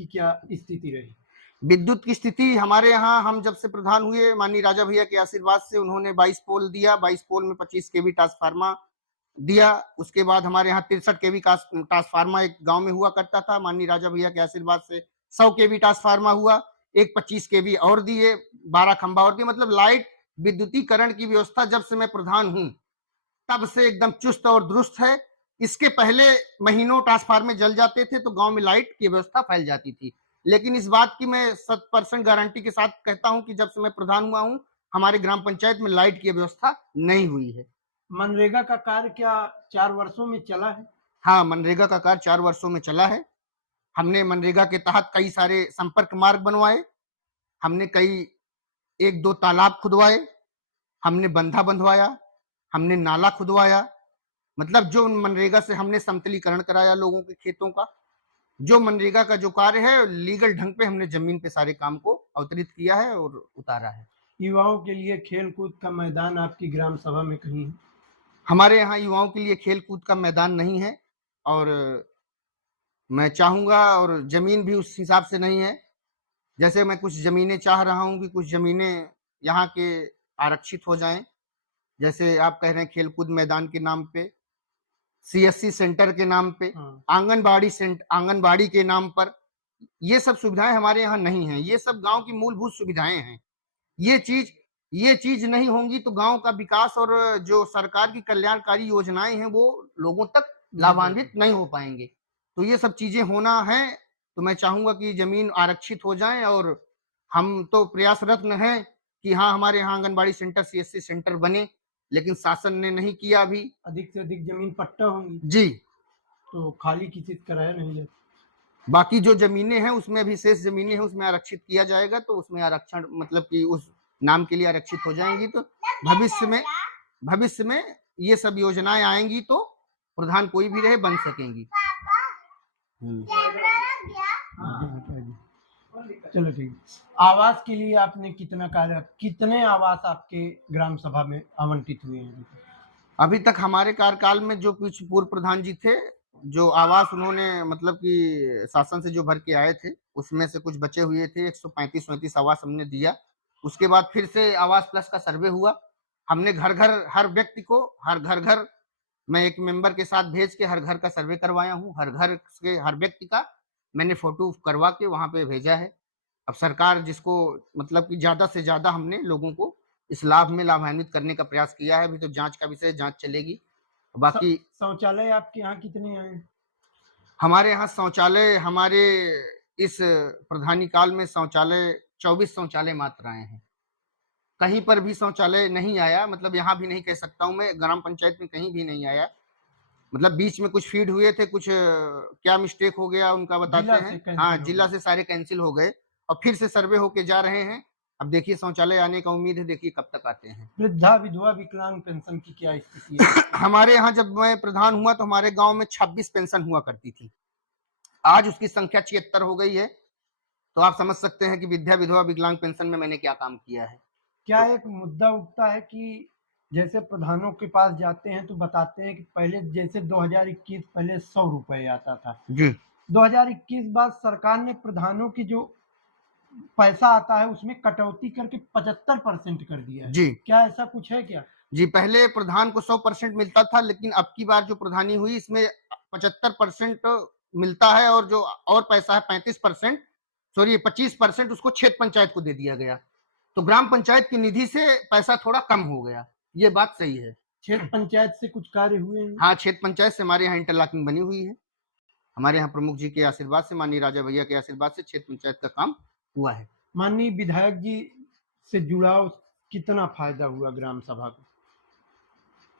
की क्या स्थिति रही? विद्युत की स्थिति हमारे यहाँ, हम जब से प्रधान हुए, माननीय राजा भैया के आशीर्वाद से उन्होंने 22 पोल दिया, 22 पोल में 25 केवी ट्रांसफार्मर दिया। उसके बाद हमारे यहाँ 63 केवी का ट्रांसफार्मर एक गांव में हुआ करता था, माननीय राजा भैया के आशीर्वाद से 100 केवी ट्रांसफार्मर हुआ, एक 25 केवी और दिए, 12 खंभा और दिए। मतलब लाइट विद्युतीकरण की व्यवस्था जब से मैं प्रधान हूं तब से एकदम चुस्त और दुरुस्त है। इसके पहले महीनों ट्रांसफार्मर जल जाते थे तो गांव में लाइट की व्यवस्था फैल जाती थी, लेकिन इस बात की मैं 100% गारंटी के साथ कहता हूं कि जब से मैं प्रधान हुआ हूं हमारे ग्राम पंचायत में लाइट की व्यवस्था नहीं हुई है। मनरेगा का कार्य क्या 4 वर्षों में चला है? हाँ, मनरेगा का कार्य 4 वर्षों में चला है। हमने मनरेगा के तहत कई सारे संपर्क मार्ग बनवाए, हमने कई 1-2 तालाब खुदवाए, हमने बंधा बंधवाया, हमने नाला खुदवाया। मतलब जो मनरेगा से हमने समतलीकरण कराया लोगों के खेतों का। जो मनरेगा का जो कार्य है लीगल ढंग पे हमने जमीन पे सारे काम को अवतरित किया है और उतारा है। युवाओं के लिए खेल कूद का मैदान आपकी ग्राम सभा में कहीं है? हमारे यहाँ युवाओं के लिए खेल कूद का मैदान नहीं है और मैं चाहूंगा, और जमीन भी उस हिसाब से नहीं है। जैसे मैं कुछ जमीनें चाह रहा हूं कि कुछ जमीनें यहाँ के आरक्षित हो जाएं, जैसे आप कह रहे हैं खेलकूद मैदान के नाम पे, सीएससी सेंटर के नाम पे, आंगनबाड़ी के नाम पर, ये सब सुविधाएं हमारे यहाँ नहीं है। ये सब गांव की मूलभूत सुविधाएं हैं। ये चीज नहीं होंगी तो गांव का विकास और जो सरकार की कल्याणकारी योजनाएं हैं वो लोगों तक लाभान्वित नहीं हो पाएंगे। तो ये सब चीजें होना है, तो मैं चाहूंगा कि जमीन आरक्षित हो जाए। और हम तो प्रयासरत हैं कि हाँ हमारे यहाँ आंगनबाड़ी सेंटर, सीएससी सेंटर बने, लेकिन शासन ने नहीं किया अभी। अधिक से अधिक जमीन पट्टा होंगी जी, तो खाली किसी से कराया नहीं जाता। बाकी जो जमीनें हैं उसमें अभी शेष जमीनें हैं उसमें आरक्षित किया जाएगा, तो उसमें आरक्षण मतलब कि उस नाम के लिए आरक्षित हो जाएंगी, तो भविष्य में ये सब योजनाएं आएंगी तो प्रधान कोई भी रहे बन सकेंगी। चलो ठीक। आवास के लिए आपने कितने आवास आपके ग्राम सभा में आवंटित हुए हैं? अभी तक हमारे कार्यकाल में जो कुछ पूर्व प्रधान जी थे, जो आवास उन्होंने मतलब कि शासन से जो भर के आए थे उसमें से कुछ बचे हुए थे, 135-139 आवास हमने दिया। उसके बाद फिर से आवास प्लस का सर्वे हुआ, हमने घर घर हर व्यक्ति को हर घर मैं एक मेंबर के साथ भेज के हर घर का सर्वे करवाया हूँ। हर घर के हर व्यक्ति का मैंने फोटो करवा के वहां पे भेजा है। अब सरकार जिसको मतलब कि ज्यादा से ज्यादा हमने लोगों को इस लाभ में लाभान्वित करने का प्रयास किया है। अभी तो जांच का विषय, जांच चलेगी। बाकी शौचालय आपके यहाँ कितने आए? हमारे यहाँ शौचालय, हमारे इस प्रधानी काल में शौचालय 24 शौचालय मात्र आए हैं। कहीं पर भी शौचालय नहीं आया, मतलब यहाँ भी नहीं कह सकता हूँ मैं, ग्राम पंचायत में कहीं भी नहीं आया। मतलब बीच में कुछ फीड हुए थे, कुछ क्या मिस्टेक हो गया उनका बताते हैं। हाँ, जिला से सारे कैंसिल हो गए और फिर से सर्वे होके जा रहे हैं। अब देखिए शौचालय आने का उम्मीद है, देखिए कब तक आते हैं। वृद्धा विधवा विकलांग पेंशन की क्या स्थिति है? हमारे यहाँ जब मैं प्रधान हुआ तो हमारे गांव में 26 पेंशन हुआ करती थी, आज उसकी संख्या 76 हो गई है। तो आप समझ सकते हैं कि वृद्धा विधवा विकलांग पेंशन में मैंने क्या काम किया है। क्या एक मुद्दा उठता है कि जैसे प्रधानों के पास जाते हैं तो बताते हैं कि पहले जैसे 2021 पहले 100 रुपए आता था जी, 2021 बाद सरकार ने प्रधानों की जो पैसा आता है उसमें कटौती करके 75% कर दिया है। जी, क्या ऐसा कुछ है क्या? जी, पहले प्रधान को 100% मिलता था, लेकिन अब की बार जो प्रधानी हुई इसमें 75% मिलता है और जो और पैसा है 35%, सॉरी 25% उसको क्षेत्र पंचायत को दे दिया गया। तो ग्राम पंचायत की निधि से पैसा थोड़ा कम हो गया, ये बात सही है। क्षेत्र पंचायत से कुछ कार्य हुए हैं? हाँ, क्षेत्र पंचायत से हमारे यहाँ इंटरलॉकिंग बनी हुई है। हमारे यहाँ प्रमुख जी के आशीर्वाद से, माननीय राजा भैया के आशीर्वाद से क्षेत्र पंचायत का काम हुआ है। माननीय विधायक जी से जुड़ाव कितना फायदा हुआ ग्राम सभा को?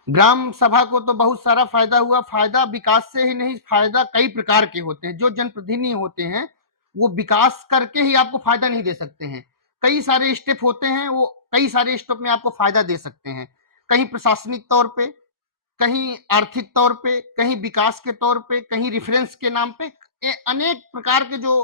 ग्राम सभा को तो बहुत सारा फायदा हुआ। फायदा विकास से ही नहीं, फायदा कई प्रकार के होते हैं। जो जनप्रतिनिधि होते हैं वो विकास करके ही आपको फायदा नहीं दे सकते हैं। कई सारे स्टेप होते हैं, वो कई सारे स्टेप में आपको फायदा दे सकते हैं। कहीं प्रशासनिक तौर पे, कहीं आर्थिक तौर पे, कहीं विकास के तौर पे, कहीं रेफरेंस के नाम पे, अनेक प्रकार के जो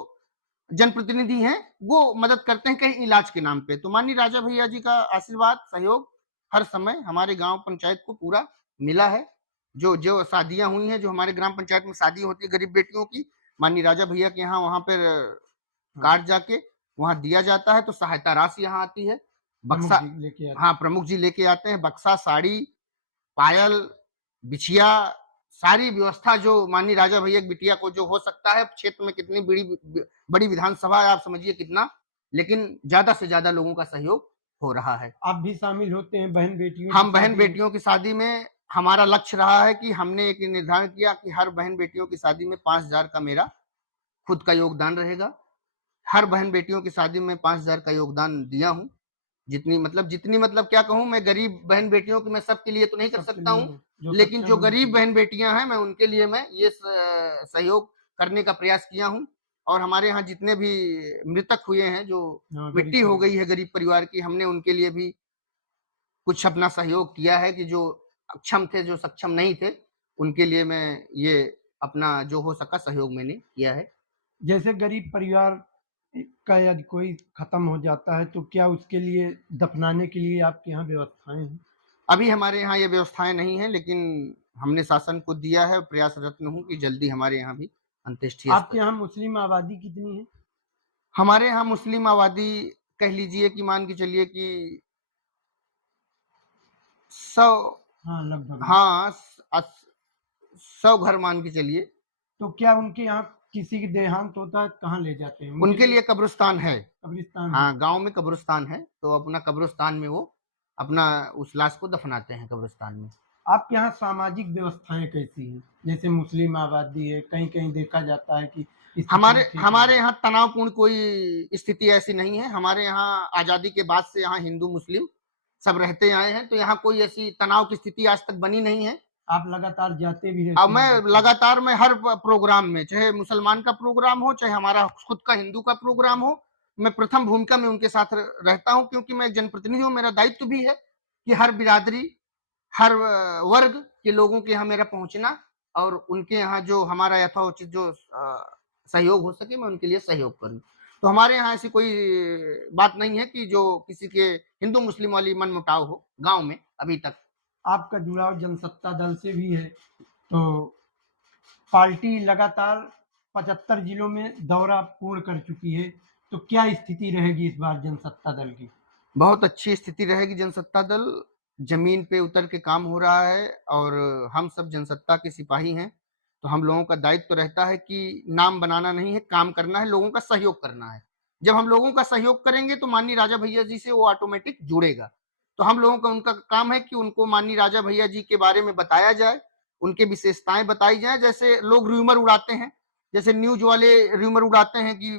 जनप्रतिनिधि हैं वो मदद करते हैं, कहीं इलाज के नाम पे। तो माननीय राजा भैया जी का आशीर्वाद, सहयोग हर समय हमारे गांव पंचायत को पूरा मिला है। जो जो शादियां हुई हैं, जो हमारे ग्राम पंचायत में शादी होती है गरीब बेटियों की, माननीय राजा भैया के यहाँ वहाँ पर हाँ, कार्ड जाके वहाँ दिया जाता है, तो सहायता राशि यहाँ आती है। प्रमुख बक्सा, जी लेके आते हाँ, प्रमुख जी लेके आते हैं। बक्सा, साड़ी, पायल, बिछिया, सारी व्यवस्था जो माननीय राजा भैया की बिटिया को जो हो सकता है, क्षेत्र में कितनी बड़ी विधानसभा है, आप समझिए कितना, लेकिन ज़्यादा से ज़्यादा लोगों का सहयोग हो रहा है। आप भी शामिल होते हैं बहन-बेटियों की हम शादी में? बहन-बेटियों की शादी में हमारा लक्ष्य रहा है कि हमने एक निर्धारण किया कि हर बहन-बेटियों की शादी में 5,000 का मेरा खुद का योगदान रहेगा। हर बहन-बेटियों की शादी में 5,000 का योगदान दिया हूँ। जितनी मतलब क्या कहूँ, मैं गरीब बहन-बेटियों की मैं सबके लिए तो नहीं कर सबके सकता लिए हूँ, नहीं, जो लेकिन सक्षम जो है उनके गरीब लिए। बहन-बेटियाँ हैं, मैं उनके लिए मैं ये सहयोग करने का प्रयास किया हूँ। और हमारे यहाँ जितने भी मृतक हुए हैं, जो हाँ, गरीब मिट्टी हो परिवार। गई है गरीब परिवार की, हमने उनके लिए भी कुछ अपना सहयोग किया है कि जो अक्षम थे, जो सक्षम नहीं थे, उनके लिए मैं ये अपना जो हो सका सहयोग मैंने किया है। जैसे गरीब परिवार का यदि कोई खत्म हो जाता है, तो क्या उसके लिए दफनाने के लिए आपके यहाँ व्यवस्थाएँ हैं? अभी हमारे यहाँ ये व्यवस्थाएँ नहीं हैं, लेकिन हमने शासन को दिया है, प्रयासरत हूँ कि जल्दी हमारे यहाँ भी अंत्येष्टि आपके स्थल। यहाँ मुस्लिम आबादी कितनी है? हमारे यहाँ मुस्लिम आबादी कह लीजिए कि मान के चलिए कि 100, हाँ, लगभग। हाँ, 100 घर मान के चलिए। तो क्या उनके यहाँ किसी की देहांत होता है, कहाँ ले जाते हैं? उनके उनके लिए लिए कब्रिस्तान है। कब्रिस्तान है। हाँ, गाँव में कब्रिस्तान है, तो अपना कब्रिस्तान में वो अपना उस लाश को दफनाते हैं कब्रिस्तान में। आपके यहाँ सामाजिक व्यवस्थाएँ कैसी हैं? जैसे मुस्लिम आबादी है, कहीं-कहीं देखा जाता है कि स्थितियाँ ठीक हमारे नहीं। यहाँ तनावपूर्ण कोई स्थिति ऐसी नहीं है। हमारे यहाँ आज़ादी के बाद से यहाँ हिंदू-मुस्लिम सब रहते आए हैं, तो यहाँ कोई ऐसी तनाव की स्थिति आज तक बनी नहीं है। आप लगातार जाते भी अब रहते हैं मैं देखते हैं। लगातार मैं हर प्रोग्राम में, चाहे मुसलमान का प्रोग्राम हो, चाहे हमारा खुद का हिंदू का प्रोग्राम हो, मैं प्रथम भूमिका में उनके साथ रहता हूँ, क्योंकि मैं एक जनप्रतिनिधि हूँ। मेरा दायित्व भी है कि हर बिरादरी, हर वर्ग के लोगों के यहाँ मेरा पहुँचना और उनके यहाँ जो हमारा यथोचित जो सहयोग हो सके, मैं उनके लिए सहयोग करूँ। तो हमारे यहाँ ऐसी कोई बात नहीं है कि जो किसी के हिंदू-मुस्लिम वाली मनमुटाव हो गाँव में अभी तक। आपका जुड़ाव जनसत्ता दल से भी है, तो पार्टी लगातार 75 जिलों में दौरा पूर्ण कर चुकी है, तो क्या स्थिति रहेगी इस बार जनसत्ता दल की? बहुत अच्छी स्थिति रहेगी जनसत्ता दल, ज़मीन पे उतर के काम हो रहा है और हम सब जनसत्ता के सिपाही हैं, तो हम लोगों का दायित्व तो रहता है कि नाम बनाना नहीं है, काम करना है, लोगों का सहयोग करना है। जब हम लोगों का सहयोग करेंगे तो माननीय राजा भैया जी से वो ऑटोमेटिक जुड़ेगा। तो हम लोगों का उनका काम है कि उनको माननीय राजा भैया जी के बारे में बताया जाए, उनके विशेषताएँ बताई जाएँ। जैसे लोग र्यूमर उड़ाते हैं, जैसे न्यूज़ वाले र्यूमर उड़ाते हैं कि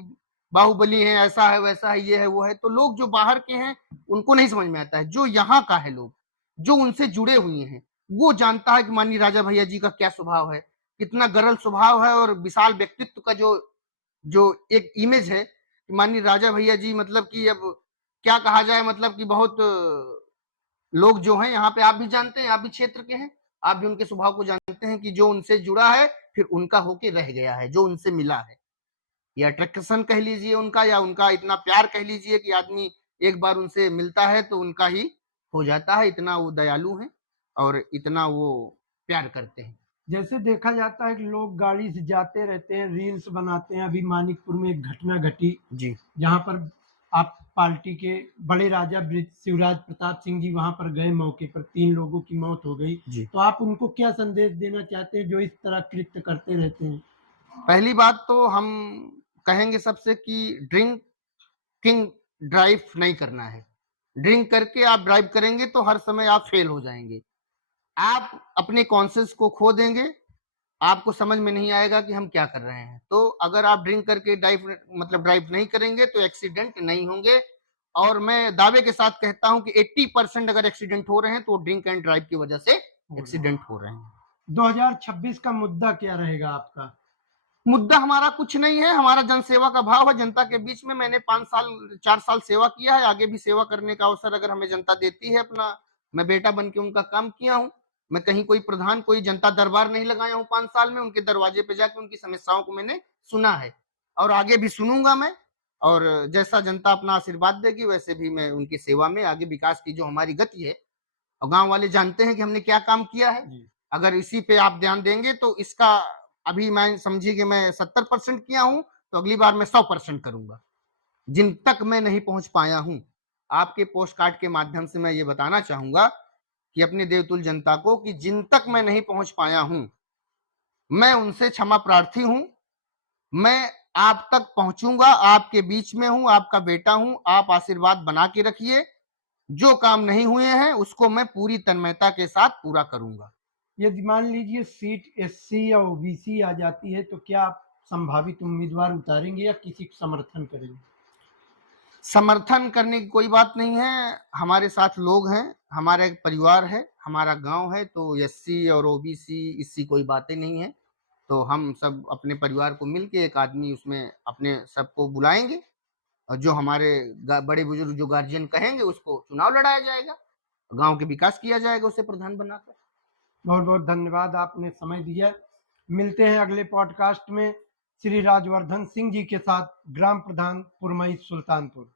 बाहुबली है, ऐसा है, वैसा है, ये है, वो है, तो लोग जो बाहर के हैं उनको नहीं समझ में आता है। जो यहाँ का है लोग, जो उनसे जुड़े हुए हैं, वो जानता है कि माननीय राजा भैया जी का क्या स्वभाव है, कितना गरल स्वभाव है और विशाल व्यक्तित्व का जो जो एक इमेज है कि माननीय राजा भैया जी मतलब कि अब क्या कहा जाए, मतलब कि बहुत लोग जो हैं यहाँ पे, आप भी जानते हैं, आप भी क्षेत्र के हैं, आप भी उनके स्वभाव को जानते हैं कि जो उनसे जुड़ा है, फिर उनका होके रह गया है, जो उनसे मिला है। या अट्रैक्शन कह लीजिए उनका, या उनका इतना प्यार कह लीजिए कि आदमी एक बार उनसे मिलता है तो उनका ही हो जाता है। इतना वो दयालु हैं और इतना वो प्यार करते हैं। जैसे देखा जाता है कि लोग गाड़ी से जाते रहते हैं, रील्स बनाते हैं। अभी मानिकपुर में एक घटना घटी, जी। जहाँ पर आप पार्टी के बड़े राजा शिवराज प्रताप सिंह जी वहाँ पर गए, मौके पर 3 लोगों की मौत हो गई। जी। तो आप उनको क्या संदेश देना चाहते हैं जो इस तरह कृत्य करते रहते हैं? पहली बात तो हम कहेंगे सबसे कि ड्रिंकिंग ड्राइव नहीं करना है। ड्रिंक करके आप ड्राइव करेंगे तो हर समय आप फेल हो जाएँगे। आप अपने कॉन्शियस को खो देंगे, आपको समझ में नहीं आएगा कि हम क्या कर रहे हैं। तो अगर आप ड्रिंक करके ड्राइव नहीं करेंगे तो एक्सीडेंट नहीं होंगे। और मैं दावे के साथ कहता हूँ कि 80% अगर एक्सीडेंट हो रहे हैं तो ड्रिंक एंड ड्राइव की वजह से एक्सीडेंट हो रहे हैं। 2026 का मुद्दा क्या रहेगा आपका? मुद्दा हमारा कुछ नहीं है, हमारा जनसेवा का भाव है। जनता के बीच में मैंने 5 साल 4 साल सेवा किया है, आगे भी सेवा करने का अवसर अगर हमें जनता देती है अपना, मैं बेटा बन के उनका काम किया हूँ। मैं कहीं कोई प्रधान, कोई जनता दरबार नहीं लगाया हूँ 5 साल में, उनके दरवाजे पे जाके उनकी समस्याओं को मैंने सुना है और आगे भी सुनूँगा मैं। और जैसा जनता अपना आशीर्वाद देगी वैसे भी मैं उनकी सेवा में आगे विकास की जो हमारी गति है, और गाँव वाले जानते हैं कि हमने क्या काम किया है। जी। अगर इसी पे आप ध्यान देंगे तो इसका अभी मैं समझिए कि मैं 70% किया हूं, तो अगली बार मैं 100% करूंगा, जिन तक मैं नहीं पहुंच पाया हूं। आपके पोस्ट कार्ड के माध्यम से मैं ये बताना चाहूंगा कि अपनी देवतुल्य जनता को कि जिन तक मैं नहीं पहुंच पाया हूं, मैं उनसे क्षमा प्रार्थी हूं। मैं आप तक पहुंचूंगा, आपके बीच में हूं, आपका बेटा हूं, आप आशीर्वाद बना के रखिए। जो काम नहीं हुए हैं उसको मैं पूरी तन्मयता के साथ पूरा करूंगा। यदि मान लीजिए सीट एससी या ओबीसी आ जाती है तो क्या आप संभावित उम्मीदवार उतारेंगे या किसी का समर्थन करेंगे? समर्थन करने की कोई बात नहीं है, हमारे साथ लोग हैं, हमारा एक परिवार है, हमारा गांव है, तो एससी और ओबीसी इससी कोई बातें नहीं है। तो हम सब अपने परिवार को मिलके एक आदमी उसमें अपने सबको बुलाएंगे, और जो हमारे बड़े बुजुर्ग जो गार्जियन कहेंगे उसको चुनाव लड़ाया जाएगा, गांव के विकास किया जाएगा उसे प्रधान बनाकर। बहुत बहुत धन्यवाद, आपने समय दिया। मिलते हैं अगले पॉडकास्ट में श्री राजवर्धन सिंह जी के साथ, ग्राम प्रधान पुरमई सुल्तानपुर।